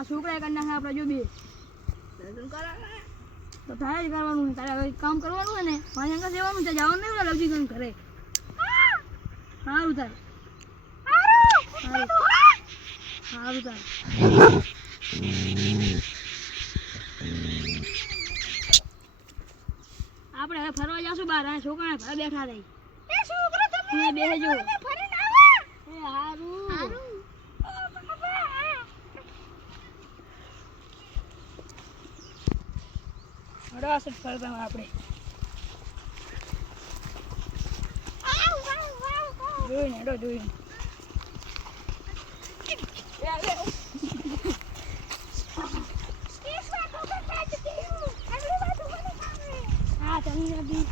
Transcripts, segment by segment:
આ છોકરા કરી નાખે આપણે જો બે તો તારે જ કરવાનું તારે હવે કામ કરવાનું હોય ને મારી અંગત જવાનું છે જવાનું નહીં લવજી કામ કરે સારું તારે સારું તારે આપણે હવે ફરવા જશું બહાર આ છોકરા ઘરે બેઠા રહી બેસજો સારું હડાસટ કરતા આપણે જોઈને હેડો જોઈને હા તમને બી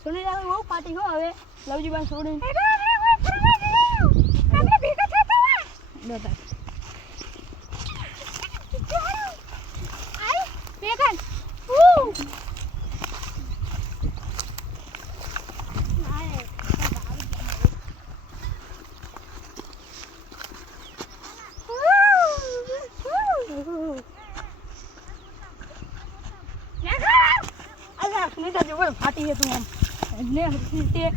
સુની જાવ બહુ પાર્ટી હો હવે લવજી બાન છોડીને આપણે ભેગા થતા બેટા આઈ ભેગા सुनीता जो है फाटी है तुम ने हंसते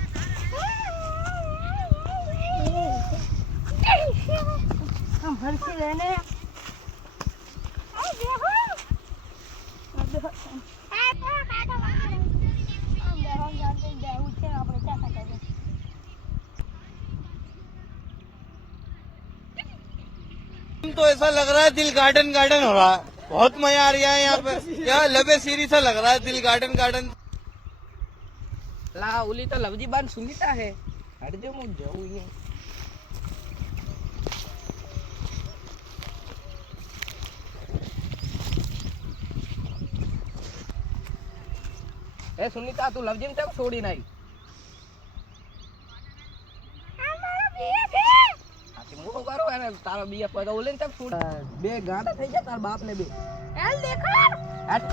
हम हंसते रहने तो ऐसा लग रहा है दिल गार्डन गार्डन हो रहा है बहुत मजा आ रहा है यहाँ पे क्या लबे सीरी सा लग रहा है दिल गार्डन गार्डन ला ओली तो लवजी बान सुनीता है हट जो मुझ जाऊँ ये ए सुनीता तू लवजी ने तब छोड़ी नहीं मुँह करो है ना तारा बिया पैदा ओले तब छोड़ बे गांडा થઈ ગયા તાર બાપ ને બે એલ દેખાર હટ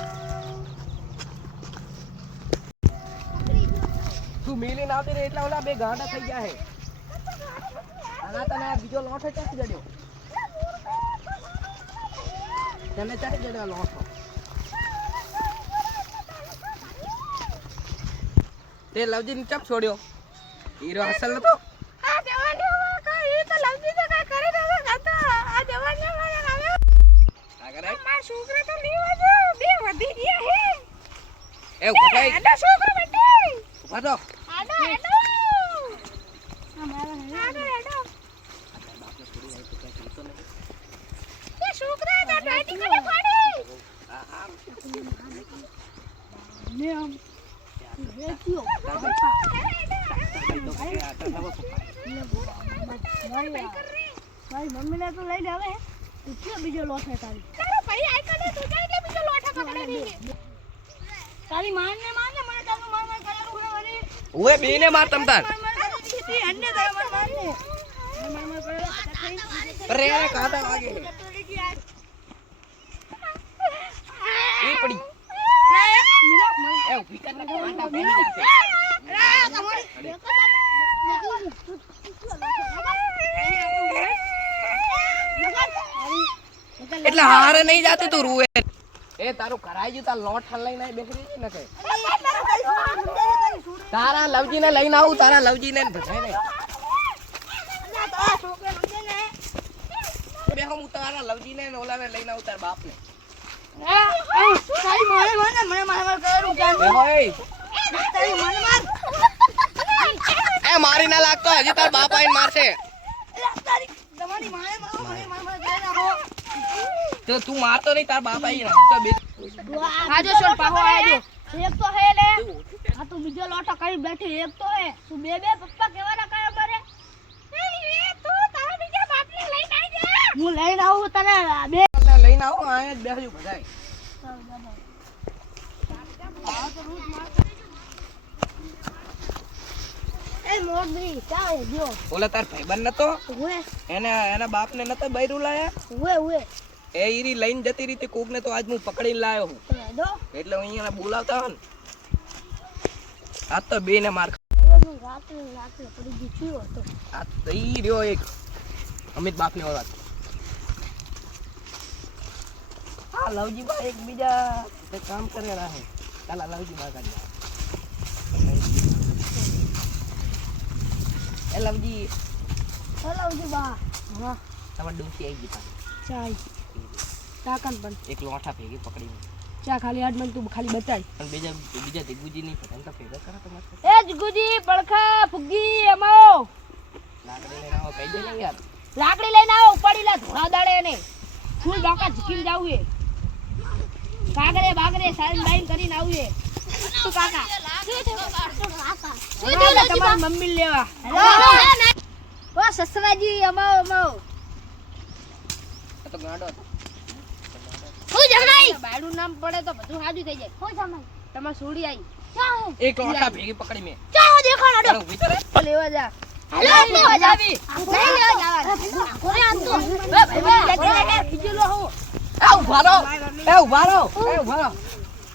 તું મિલી ના આવતી રે એટલા ઓલા બે ગાંડા થઈ ગયા હે આના તને બીજો લોઠો ચાટી જડ્યો તને ચાટી જડ્યો લોઠો તે લવજી ને ચપ છોડ્યો હીરો અસલ નતો આ દેવાની એ તો લવજી તો કઈ કરે ન ગાતો આ દેવાની મને આવે આ કરે માર છોકરા તો લેવા જો બે વધી ગયા હે એ ઉભાઈ આડા છોકરા બેટે ઉભા તો આડા આડા અમારા આડા આડા બાપને છોડી આવી તો કઈ તો નહીં એ છોકરા ના ડાટી કરે પાડી આ ને આમ રેક્યો ભાઈ મમ્મી ને તો લઈ લે હવે એટલે બીજો લોટ હે તારી તારો ભાઈ આઈ કને તું જાય એટલે બીજો લોટ પકડે ની તારી માન ને મને તારું માર કરેલું હે વળી ઓએ બે ને માર તમ તાર અન્ય તાર માર કરેલા અરે અરે કાટા વાગે એ પડી એ વિકટ ના કાંટા બેહી જાશે એટલે હારે નહીં જાતી તું રૂએ એ તારું કરાઈ ગયું તાર લોટ લઈને બેસી રહી ને કે તારા લવજી ને લઈને આવું તારા લવજી ને બધાય ને બે હું તારા લવજી ને ઓલા ને લઈને આવું તાર બાપ ને તારી મને કરું જાન ઓય તારી મને માર એ મારી ના લાગતો હજી તાર બાપ આઈને મારશે તારી તમારી મારે તો તું મારતો નહીં તાર બાપ આઈ તો બે આજો સોન પાહો આજો એક તો હે લે આ તું બીજો લોટો કરી બેઠી એક તો હે તું બે પપ્પા કેવાના કાય મારે એ તો તારા બીજા બાપને લઈને આવી જા હું લઈને આવું તને બે લઈને આવું આયા જ બેહજો બધાય એ મોરબી ચાલે જો ઓલા તાર ભાઈબંધ નતો ઉએ એના બાપને નતો બૈરું લાયા ઉએ એ ઈરી લઈને જતી રીતે કોક ને તો આજ હું પકડીને લાયો હું દો એટલે હું અહીંયા બોલાવતા હો ને આ તો બે ને માર રાત્રે પડી ગઈ થયો હતો આ તો ઈ રહ્યો એક અમિત બાપ ને ઓળખ આ લવજી બા એક બીજા તે કામ કરે રહે કાલા લવજી બા કાઢી એ લવજી હેલો જી બા હા તમાર ડૂંકી આવી ગઈ પાછી ચાય તાકન પણ એક લોઠા ભેગી પકડીને ચા ખાલી આડ મન તું ખાલી બતાય અને બીજા દિગ્ગુજી નહીં પકડે તો ભેગા કરો તમારે એ જગુજી પડખા ફુગ્ગી એમો લાકડી લઈને આવો કહી દે ને યાર લાકડી લઈને આવો ઉપાડી લા ધોળા દાડે એને ફૂલ બાકા ઝીકીને જાવું એ કાગરે બાગરે સાઈન બાઈન કરીને આવું એ તું કાકા તમારી મમ્મી લેવા ઓ સસરાજી અમાવ અમાવ આ તો ગાંડો હતો હું જમાઈ બાયડું નામ પડે તો બધું હાજુ થઈ જાય હું જમાઈ તમાર સોડી આવી એક લોઠા ભેગી પકડી મે ચાલો દેખો નડો વિચારે લેવા જા લેવા જાવી નહીં લેવા જાવા કોને આંતો ભાઈ બીજું લો હું એ ઉભા રહો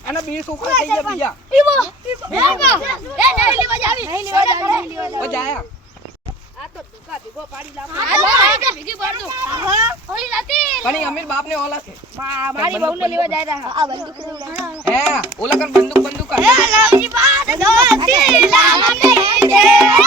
આના બે છોકરા થઈ ગયા બીજા ઈવો બેગા એ નહીં લેવા જાવી નહીં લેવા જાવી ઓ જાયા આ તો ધોકા ભેગો પાડી લાવો આ ભેગી પાડ દો હા ઓલી લાતી પણ ઈ અમીર બાપ ને ઓલા છે મારી બહુને લેવા જાય રહ્યા આ બંદૂક હે ઓલા કન બંદૂક એ લાવજી બાદ દોતી લાવને દે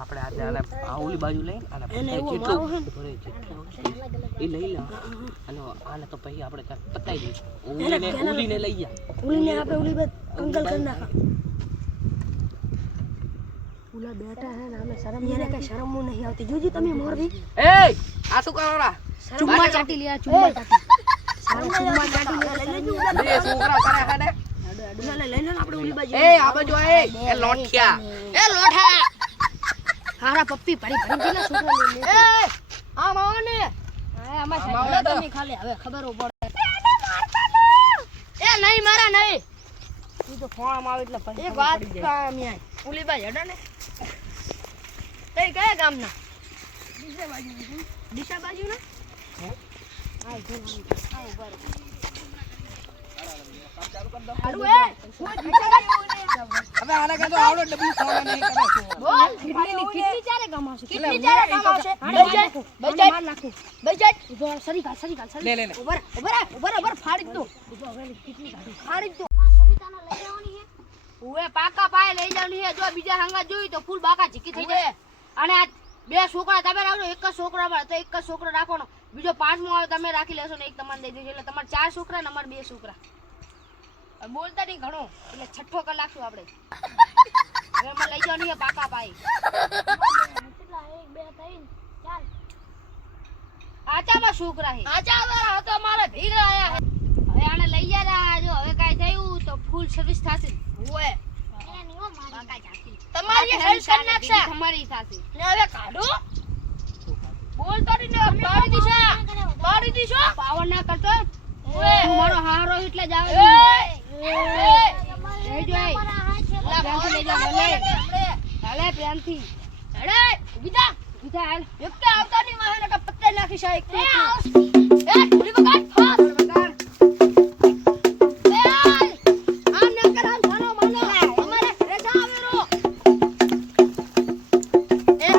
આપણે આજે આને ઓલી બાજુ લઈને આને જેટલું ભરે એ લઈ લે અને આને તો પછી આપણે ત્યાં પતાઈ દઈશું ઉલીને લઈ ગયા ઉલીને આપણે ઉલી બદ અંકલ કરી નાખા ઉલા બેટા હે ને અમે શરમ એને કઈ શરમ નહીં આવતી જોજી તમે મોરવી એ આ શું કરો રા ચુમ્મા ચાટી લે ચુમ્મા ચાટી ચુમ્મા ચાટી લે બે છોકરા કરે હે ને લઈ લે આપણે ઉલી બાજુ એ આ બાજુ એ લોઠિયા એ લોઠા હારા પપ્પી ભરી ભરી છોકરા લઈ લે એ આ માવને એ અમાર સાહેબ તમે ખાલી હવે ખબર પડે એ નહીં મારા નહીં તું તો ફોન આવે એટલે પછી એક વાત કામ આય ઉલી બાજુ હેડો ને કઈ કયા ગામના દિશા બાજુ ના આ ઉપર હારું એ હવે આને કહેતો આવડો ડબલું ખાવા નહીં કરે શું બોલ કેટલી ચાલે કમાવશે કેટલી ચાલે કમાવશે બજેટ નાખો બજેટ ઉભો સરી કાલ લે ઉભર ફાડી દો કેટલી કાઢો ફાડી દો સુમિતાના લઈ જવાની હે ઓએ પાકા પાય લઈ જવાની હે જો બીજા હંગા જોઈ તો ફૂલ બાકા ઝીકી થઈ જાય અને આ બે છોકરા તમે રાખો એક જ છોકરા મળે તો એક જ છોકરો રાખવાનો બીજો પાંચમો આવે તમે રાખી લેશો ને એક તમને દઈ દેજો એટલે તમારે 4 છોકરા ને અમારે 2 છોકરા બોલતા નહીં ઘણો એટલે છઠ્ઠો કર લાગશું આપણે હવે મને લઈ જાઓ નહીં પાકા પાઈ કેટલા 1 2 3 4 આચામાં છોકરા હે આચામાં તો મારે ભીગા આયા હે હવે આને લઈ જા જો હવે કાઈ થયું તો ફૂલ સર્વિસ થાશે ઓય એને નીઓ મારી કાઈ જાતી તમારી હેલ્પ કરી નાખશે તમારી થાશે ને હવે કાઢો બોલતો નહીં ને બારી દીશો પાવર ના કરતો ઓય મારો હારો એટલે જ આવે એ જોઈ લા પાવર લઈ જા હાલે પ્રેમથી હેડે વિદા હાલ એક કે આવતા નહીં વાહે કે પત્તે નાખી છે એક એ ઢોલી બગાડ ફાસ બગાડ એ આ ન કરાલ માનો અમારે ઘરે જા આવેરો એ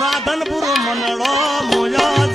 રાધનપુર મનડો મોયા